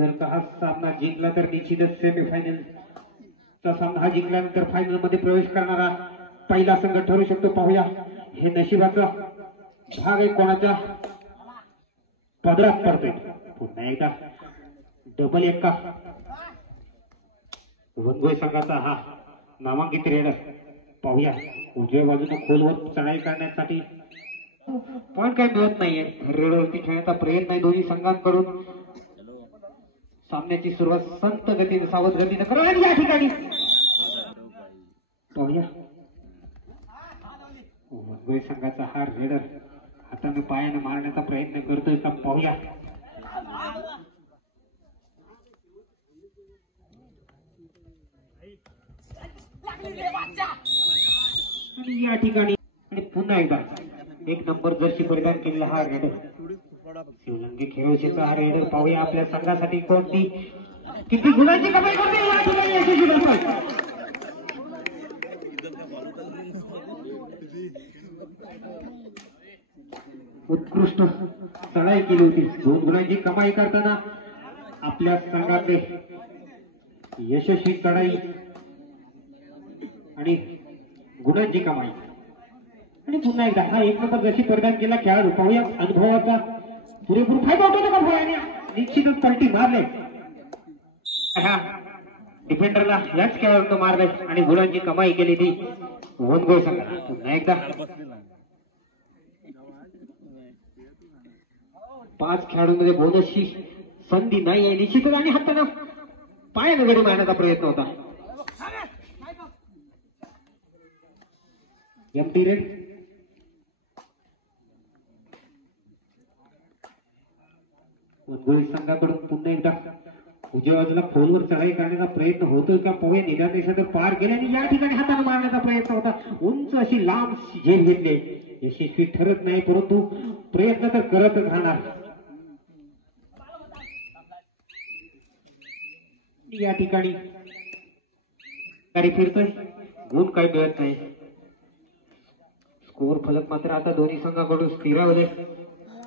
जर का हा सामना जिंकला तर निश्चितच सेमीफायनल चा सामना हा जिंकल्यानंतर फायनल मध्ये प्रवेश करणारा पहिला संघ ठरू शकतो. पाहूया हे नशिबाचा भाग आहे कोणाच्या पदरात पडतोय. पुन्हा एकदा डबल एक्का वनगोई संघाचा हा नामांकित रेडर. पाहूया उजव्या बाजूने खोलवर चढाई करण्यासाठी पॉईंट काही मिळत नाहीये. रेडरवरती खेळण्याचा प्रयत्न आहे दोन्ही संघांकडून. सामन्याची सुरुवात संत गतीने सावध गतीने करू आणि या ठिकाणी पाहूया वनगोई संघाचा हा रेडर हाताने पायाने मारण्याचा प्रयत्न करतोय का पाहूया. आणि या ठिकाणी पुन्हा एकदा एक नंबर जर्सी परिधान केलेला हा रेडर शिवलंगी खेळूशीचा हा रेडर. पाहूया आपल्या संघासाठी कोणती किती गुणांची कमाई करते या ठिकाणी यशस्वी ठरतोय. उत्कृष्ट चढाई केली होती. 2 गुणांची कमाई करताना आपल्या संघाचे यशस्वी चढाई आणि गुणांची कमाई. आणि पुन्हा एकदा हा एक नंबर जशी परिधान केला खेळाडू. पाहूया अनुभवाचा पुरेपूर फायदा होतो का भोयाने. निश्चितच पलटी मारले हा डिफेंडरला याच खेळाडून मारले आणि गुणांची कमाई केली ती वनगोई संघाला. पुन्हा एकदा 5 खेळाडूंमध्ये बोनसची संधी नाही आहे निश्चितच. आणि हाताने पायाने गडी मारण्याचा प्रयत्न होता. एमटी रेड वनगोई संघाकडून पुन्हा एकदा उजव्या बाजूला खोलवर चढाई करण्याचा प्रयत्न होतोय का पाहूया. निदान देशात पार गेले आणि या ठिकाणी हाताने मारण्याचा प्रयत्न होता. उंच अशी लांब झेल घेतली. यशस्वी ठरत नाही परंतु प्रयत्न तर करतच राहणार. या ठिकाणी गाडी फिरतोय गुण काही मिळत नाही. स्कोर फलक मात्र आता दोन्ही संघाकडून स्थिरावले.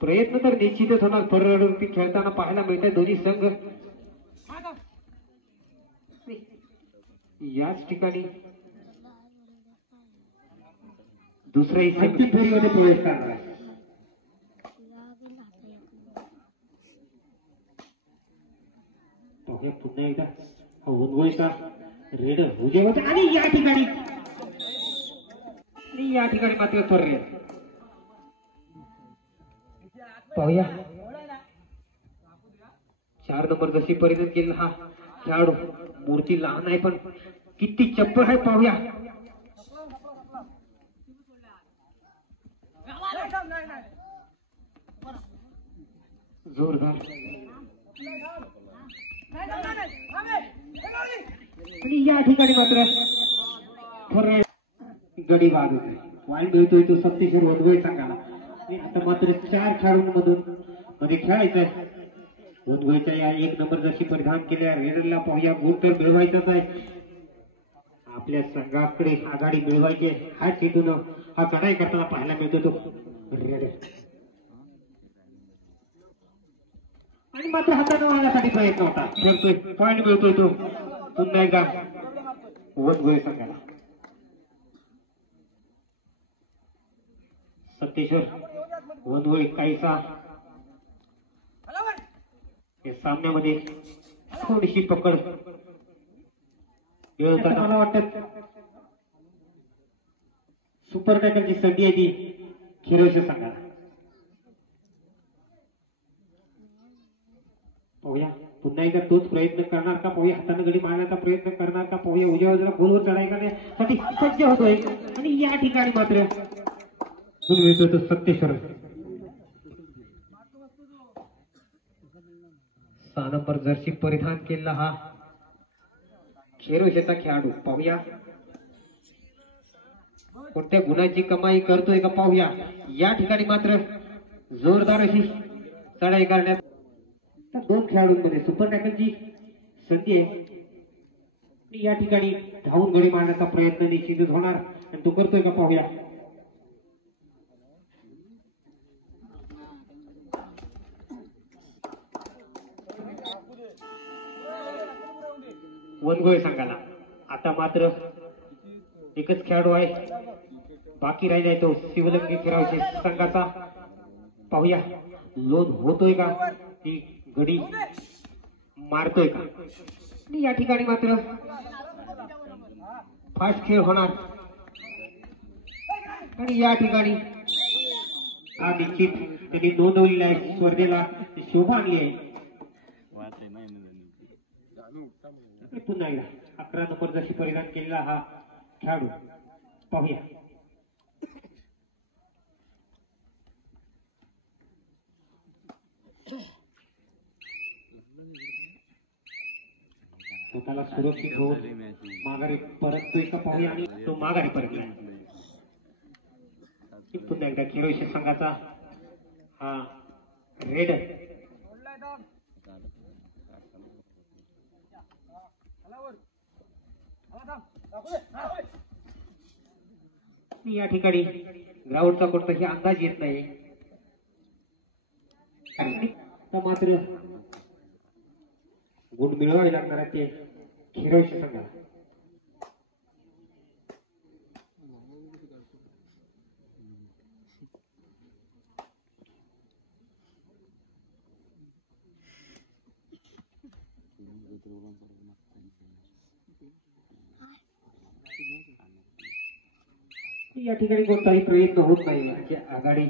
प्रयत्न तर निश्चितच होणार. परवरती खेळताना पाहायला मिळतात दोन्ही संघ. याच ठिकाणी दुसऱ्याही अंतिम फेरीमध्ये प्रवेश करणार आहे. पुन्हा एकदा वनगोईचा रेडर उजे होते आणि या ठिकाणी मात्र थोरले. पाहूया 4 नंबर जशी परिधान केला हा खेळाडू. मूर्ती लहान आहे पण किती चप्पल आहे पाहूया. जोरदार आणि या ठिकाणी मात्र गडी बाद होते. पॉईंट मिळतोय तो सत्तेश्वर वनगोई संघाला. आता मात्र 4 खेळाडूंमधून मध्ये खेळायचंय. वनगोईच्या या 1 नंबर जशी परिधान केल्या रेडरला पाहूया गुण तर मिळवायचाच आहे. आपल्या संघाकडे आघाडी मिळवायची हा हेतून हा चढाई करताना पाहायला मिळतो तो रेडर. आणि मात्र हाताने मारण्यासाठी प्रयत्न होता. खेळतोय पॉईंट मिळतोय तो पुन्हा एकदा वनगोई संघाला. सत्तेश्वर वनगोई काहीसा सामन्यामध्ये थोडीशी पकड मिळवताना मला वाटतं सुपर टॅकलची संधी आहे ती खिरोशी संघाला. पाहूया पुन्हा एकदा तोच प्रयत्न करणार का पाहूया. हाताने गडी मारण्याचा प्रयत्न करणार का पाहूया. उजव्या बाजूला खोलवर चढाई करण्यासाठी सज्ज होतोय आणि या ठिकाणी मात्र मिळतो सत्तेश्वर. 6 नंबर जर्सी परिधान केला हा खेरोशेचा खेळाडू. पाहूया कोणत्या गुणांची कमाई करतोय का पाहूया. या ठिकाणी मात्र जोरदार अशी चढाई करण्यात 2 खेळाडूंमध्ये सुपर टॅकलची संधी आहे. या ठिकाणी धावून गडी मारण्याचा प्रयत्न निश्चितच होणार आणि तो करतोय का पाहूया. वनगोळे संघाला. आता मात्र एकच खेळाडू आहे बाकी राहिलाय तो शिवलंगी फिरावचे संघाचा. पाहूया लोन होतोय का की गडी मारतोय का. आणि या ठिकाणी मात्र फास्ट खेळ होणार आणि या ठिकाणी हा निश्चित त्यांनी नोंदवलेला आहे स्पर्धेला शोभा आणली आहे. पुन्हा एकदा 11 नंबर जशी परिधान केलेला हा खेळाडू पाहूया. स्वतःला सुरक्षित होऊन माघारी परततोय का पाहूया. आणि तो माघारी परतला. पुन्हा एकदा खिरोशी संघाचा हा रेडर या ठिकाणी ग्राउंडचा कोणताही अंदाज येत नाही. मात्र गुण मिळवावे लागणार आहे ते खिरोशी संघाला. या ठिकाणी कोणताही प्रयत्न होत नाही. आघाडी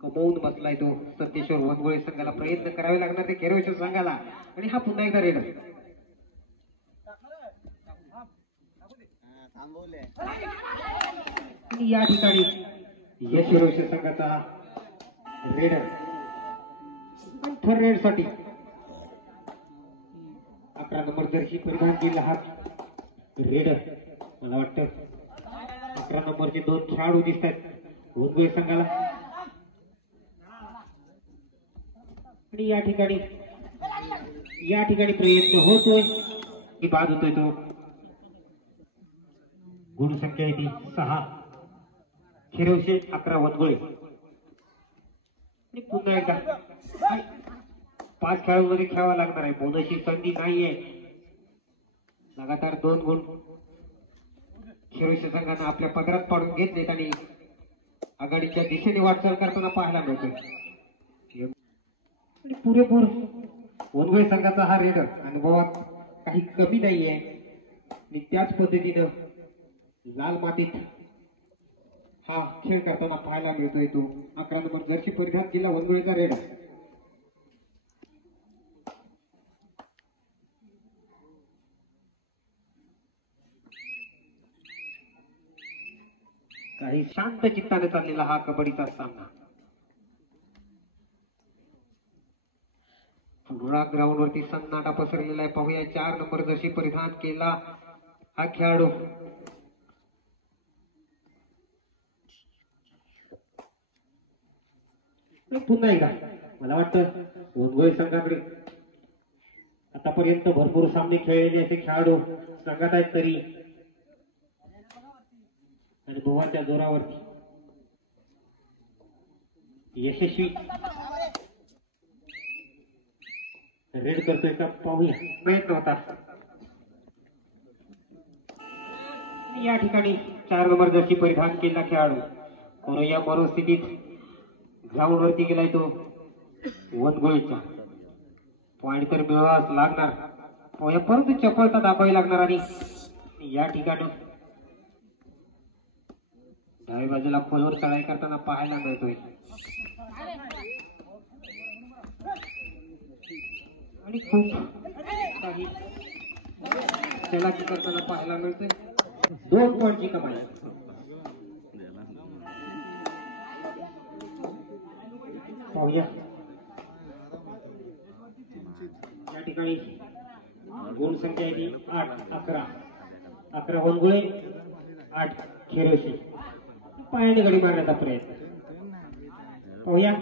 कमवून बसलाय तो सत्तेश्वर वनगोळे संघाला. प्रयत्न करावे लागणार ते केरळच्या संघाला. आणि हा पुन्हा एकदा रेडर या ठिकाणी यशिरोशी संघाचा रेडर थर्ड रेड साठी 11 नंबर जर्सी परिधान केला हा रेडर. मला वाटतं 11 नंबरचे 2 खेळाडू दिसत आहेत वनगोळे संघाला. आणि या ठिकाणी प्रयत्न होतोय की बाद होतोय तो. गुण संख्या आहे ती 6 खिरोशी 11 वनगोळे. आणि पुन्हा एकदा 5 खेळाडूंमध्ये खेळावा लागणार आहे. बोनसची संधी नाहीये. लगातार 2 गुण खिरोशी संघानं आपल्या पदरात पाडून घेतलेत आणि आघाडीच्या दिशेने वाटचाल करताना पाहायला मिळतोय. पुरेपूर वनगोळे संघाचा हा रेडर अनुभवात काही कमी नाहीये. आणि त्याच पद्धतीनं लाल मातीत हा खेळ करताना पाहायला मिळतोय तो 11 नंबर जर्सी परिधान केला वनगोळेचा रेडर. काही शांत चित्ताने चाललेला हा कबड्डीचा सामना. पुन्हा ग्राउंड वरती सन्नाटा पसरलेला आहे. पाहूया 4 नंबर जशी परिधान केला हा खेळाडू. पुन्हा एकदा मला वाटतं वनगोळे संघाकडे आतापर्यंत भरपूर सामने खेळलेले असे खेळाडू संघात आहेत तरी अनुभवाच्या जोरावरती यशस्वी रेड करतोय का पाहूया. प्रयत्न होता या ठिकाणी 4 नंबर जर्सी परिधान केला खेळाडू. या मरुस्थितीत ग्राउंड वरती गेलाय तो वनगोळीचा. पॉइंट तर मिळवाच लागणार. पाहूया परंतु चपळता दाखवावी लागणार. आणि या ठिकाणी डाव्या बाजूला खोलवर चढाई करताना पाहायला मिळतोय. आणि खूप काही चलाकी करताना पाहायला मिळतोय. 2 पॉइंटची कमाई. पाहूया या ठिकाणी गुण संख्या आहे 8 11 वनगोळे 8 खिरोशी. पायाने गडी मारण्याचा प्रयत्न. पाहूया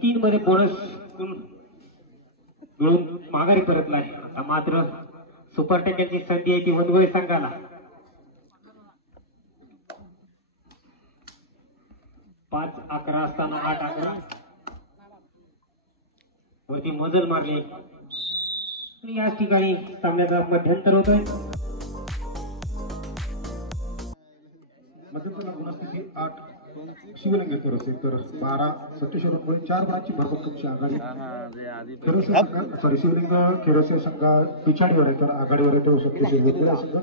3 मध्ये बोनस मिळून माघारी परतलाय. आता मात्र सुपर टॅकलची संधी आहे ती वनगोळे संघाला. 5-11 असताना 8-11 वरती मजल मारले आणि याच ठिकाणी सामन्याचा मध्यंतर होतोय. मध्यंतराला गुणस्थिती 8 शिवलिंग खेळसे तर 12 सत्तेश्वर वनगोळे 4 गुणांची भरभक्कमची आघाडी. शिवलिंग खेळसे संघ पिछाडीवर आहे तर आघाडीवर आहे तो सत्तेश्वर वनगोळे संघ.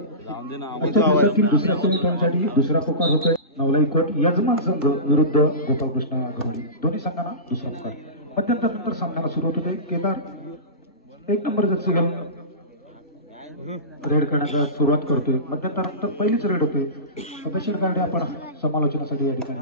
दुसऱ्या सेमीफायनलसाठी दुसरा पुकार होतोय नवलाई कोट यजमान संघ विरुद्ध गोपालकृष्ण आघाडी. दोन्ही संघांना दुसरा पुकार. मध्यंतर नंतर सामन्याला सुरुवात होते. केदार 1 नंबर जर्सी घालून रेड करण्याचा सुरुवात करतोय. मध्यंतरानंतर पहिलीच रेड होते. तपशील कार्ड आपण समालोचनासाठी या ठिकाणी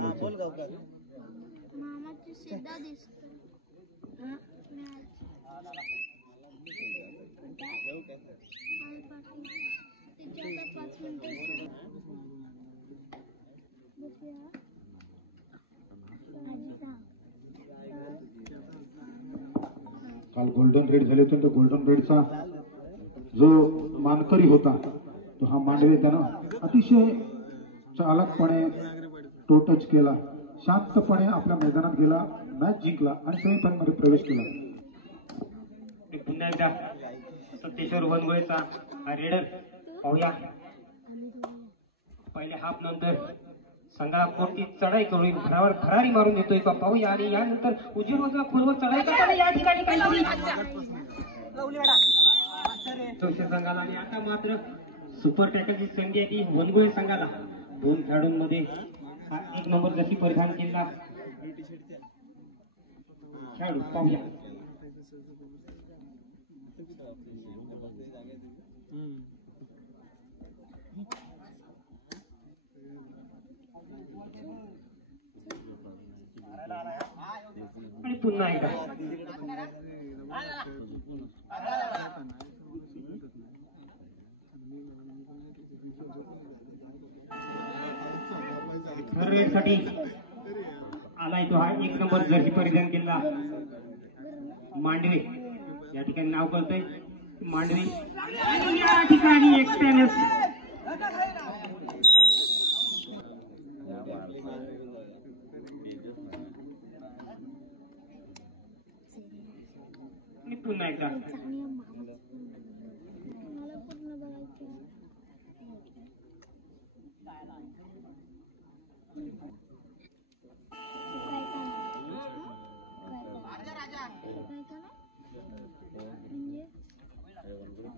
काल गोल्डन रेड झाले होते. गोल्डन रेडचा जो मानकरी होता तो हा मांडवे त्यानं अतिशय चालकपणे तो टच केला. शांतपणे आपल्या मैदानात गेला, मॅच जिंकला आणि सेमीफायनल मध्ये प्रवेश केला. पुन्हा एकदा सत्तेश्वर वनगोळेचा हा रेडर पाहूया. पहिले हाफ नंतर संघाला कोणती चढाई करून घरावर भरारी मारून देतोय का पाहूया. आणि यानंतर उजवीर बाजूला खोलवर चढाई करताना या ठिकाणी संघाला. आणि आता मात्र सुपर टॅकलची संधी आहे ती वनगोळे संघाला. 2 खेळाडूंमध्ये हा 1 नंबर जशी परिधान केलेला खेळाडू पाहूया. आणि पुन्हा एकदा साठी आलाय तो हा 1 नंबर जर्सी परिधान केला मांडवे. या ठिकाणी नाव कळतंय मांडवे. आणि या ठिकाणी एक्सटेनस आणि पुन्हा एकदा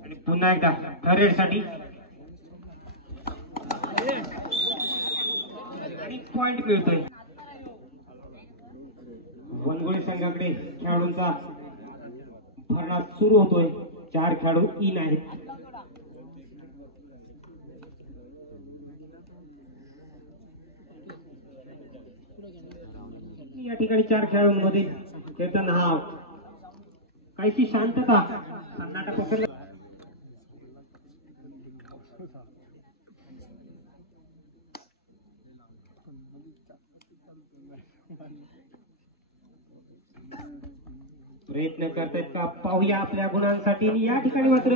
आणि पुन्हा एकदा थर्ड साठी आणि पॉइंट मिळतोय. वनगोळे संघाकडे खेळाडूंचा भरणा सुरू होतोय. 4 खेळाडू इन आहेत. या ठिकाणी 4 खेळाडूंमध्ये खेळताना हा काहीशी शांतता सन्नाटा पकडला. प्रयत्न करतायत का पाहूया आपल्या गुणांसाठी. या ठिकाणी मात्र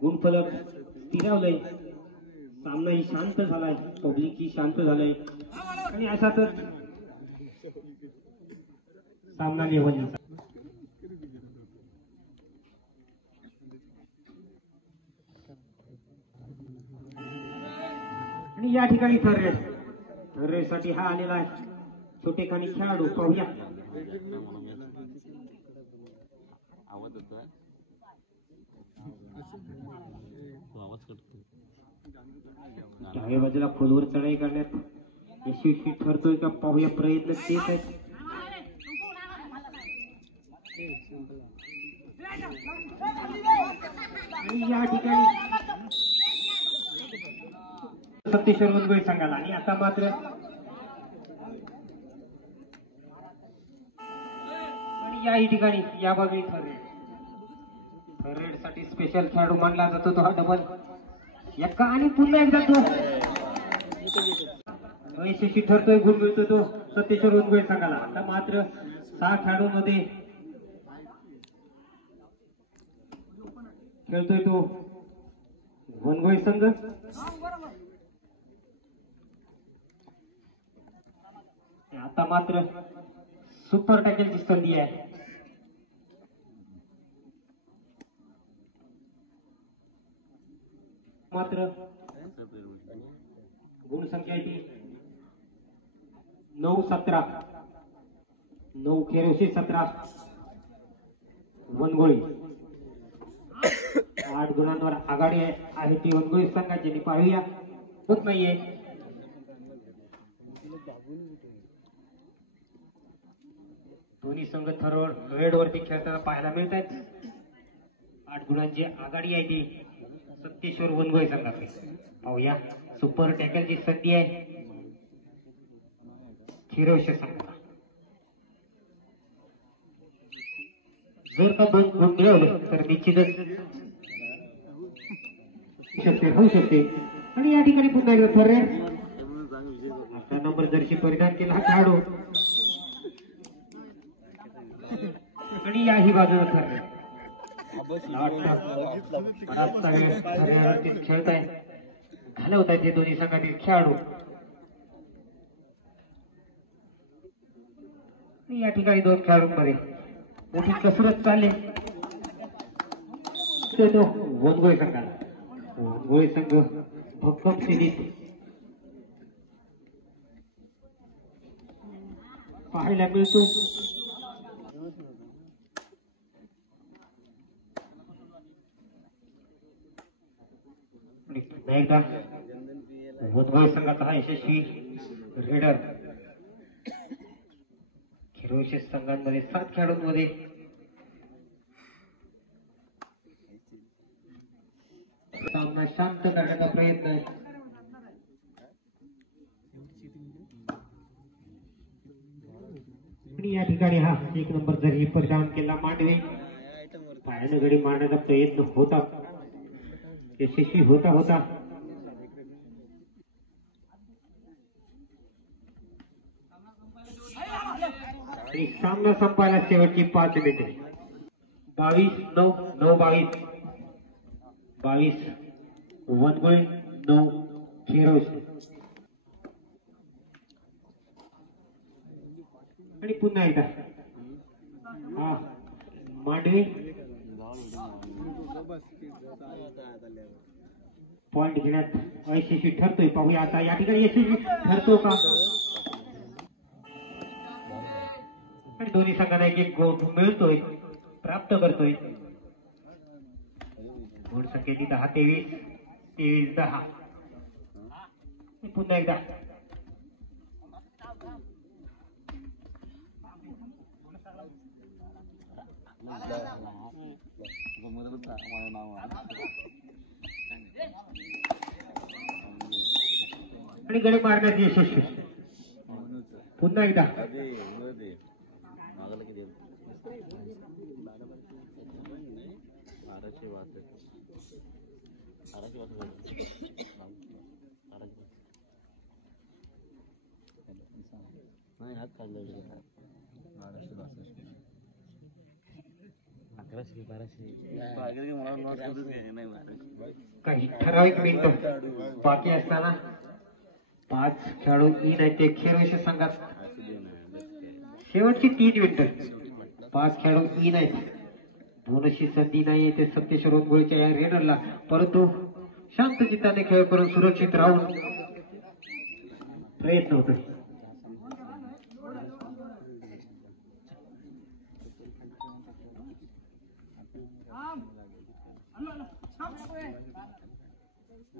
गुणफलक स्थिरावलंय. सामनाही शांत झालाय, पब्लिकही शांत झालंय आणि अशातच सामना निवडला. आणि या ठिकाणी थर्ड साठी हा आलेला आहे छोटेखानी खेळाडू पाहूया. डाव्या बाजूला खोलवर चढाई करण्यात यशस्वी ठरतोय का पाहूया. प्रयत्न तेच आहेत. आणि या ठिकाणी सत्तेश्वर वनगोळे संघाला. आणि आता मात्र आणि याही ठिकाणी या बाजूला थर्ड साठी स्पेशल खेळाडू मानला जातो तो हा डबल एक्का. आणि पुन्हा एकदा तो यशस्वी ठरतोय. गुण मिळतोय तो सत्तेश्वर वनगोळे संघाला. आता मात्र 6 खेळाडूंमध्ये खेळतोय तो वनगोळे संघ. आता मात्र सुपर टॅकलची संधी आहे. मात्र गुण संख्या आहे ती 9-17, 9 खेळोशे 17 वनगोळी. 8 गुणांवर आघाडी आहे ती वनगोळी संघाची. पाहूया होत नाहीये. दोन्ही संघ थर्ड रेड वरती खेळताना पाहायला मिळत आहेत. 8 गुणांची आघाडी आहे ती सत्तेश्वर वनगोळी संघाकडे. पाहूया सुपर टॅकलची संधी आहे खिरोशे संघाला. जर का 2 गुण मिळवले तर निश्चितच होऊ शकते. आणि या ठिकाणी पुन्हा एकदा थर्ड आता नंबर जर्सी परिधान केला हा खेळाडू आणि याही बाजूला ठरले खेळत आहे. घालवत आहेत हे दोन्ही संघातील खेळाडू. या ठिकाणी 2 खेळाडूंमध्ये मोठी कसरत चालली. तो वनगोळी संघाला. वनगोळी संघ भक्कम स्थितीत पाहायला मिळतो. एकदा वनगोळी संघाचा हा यशस्वी रेडर खिरोशे संघांमध्ये 7 खेळाडूंमध्ये सामना शांत करण्याचा प्रयत्न आहे. आणि या ठिकाणी हा 1 नंबर जरी परिधान केला मांडवे. पायानं गडी मारण्याचा प्रयत्न होता यशस्वी होता. आणि सामना संपायला शेवटची 5 मिनिटे. 22-9 22 वनगोळी 9 खिरोशे. आणि पुन्हा एकदा हा मांडवी पॉइंट घेण्यात अयशस्वी ठरतोय. पाहूया आता या ठिकाणी यशस्वी ठरतो का. आणि दोन्ही संघांना एक गोल मिळतोय प्राप्त करतोय. गुण संख्येची 10-23 23-10. पुन्हा एकदा आणि गडी मारण्यात यशस्वी. पुन्हा एकदा काही ठराविक मिनिट बाकी असताना 5 खेळाडू इन आहेत ते खिरोशे संघात. शेवटची 3 मिनिटं 5 खेळाडू इन आहेत. बोनसची संधी नाही ते सत्तेश्वर वनगोळीच्या या रेडरला. परंतु शांत चित्ताने खेळ करून सुरक्षित राहून प्रयत्न होतोय.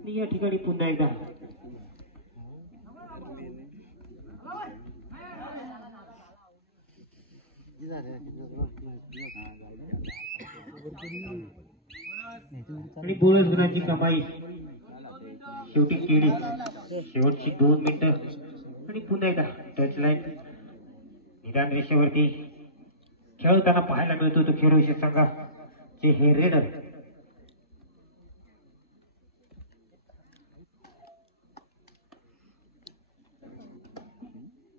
या ठिकाणी पुन्हा एकदा आणि बोनस गुणांची कमाई शेवटी केली. शेवटची 2 मिनिटं आणि पुन्हा एकदा टच लाईन निदान रेषेवरती खेळताना पाहायला मिळतो तो खिरोशे संघाचे हे रेडर.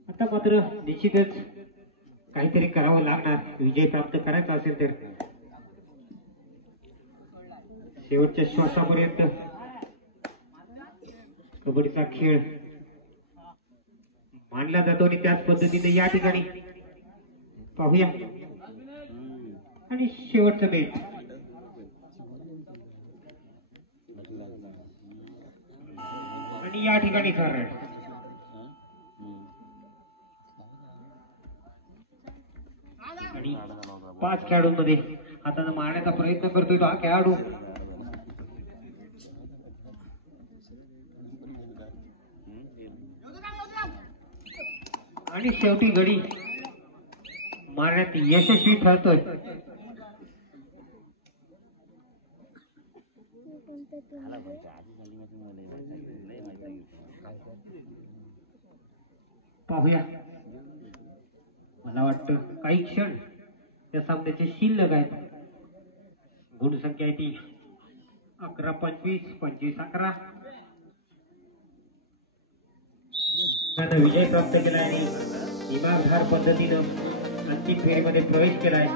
आता मात्र निश्चितच काहीतरी करावं लागणार विजय प्राप्त करायचा असेल तर. शेवटच्या श्वासापर्यंत कबड्डीचा खेळ मानला जातो आणि त्याच पद्धतीने या ठिकाणी पाहूया आणि शेवटचं बेट आणि या ठिकाणी सरळ आणि 5 खेळाडूंमध्ये हाताने मारण्याचा प्रयत्न करतोय तो हा खेळाडू आणि शेवटी गडी मारण्यात यशस्वी ठरतोय. पाहूया मला वाटतं काही क्षण त्या सामन्याचे शिल्लक आहेत. गुणसंख्या आहे ती 11-25, 25-11. विजय प्राप्त केला आणि इमानदार पद्धतीनं अंतिम फेरीमध्ये प्रवेश केलाय.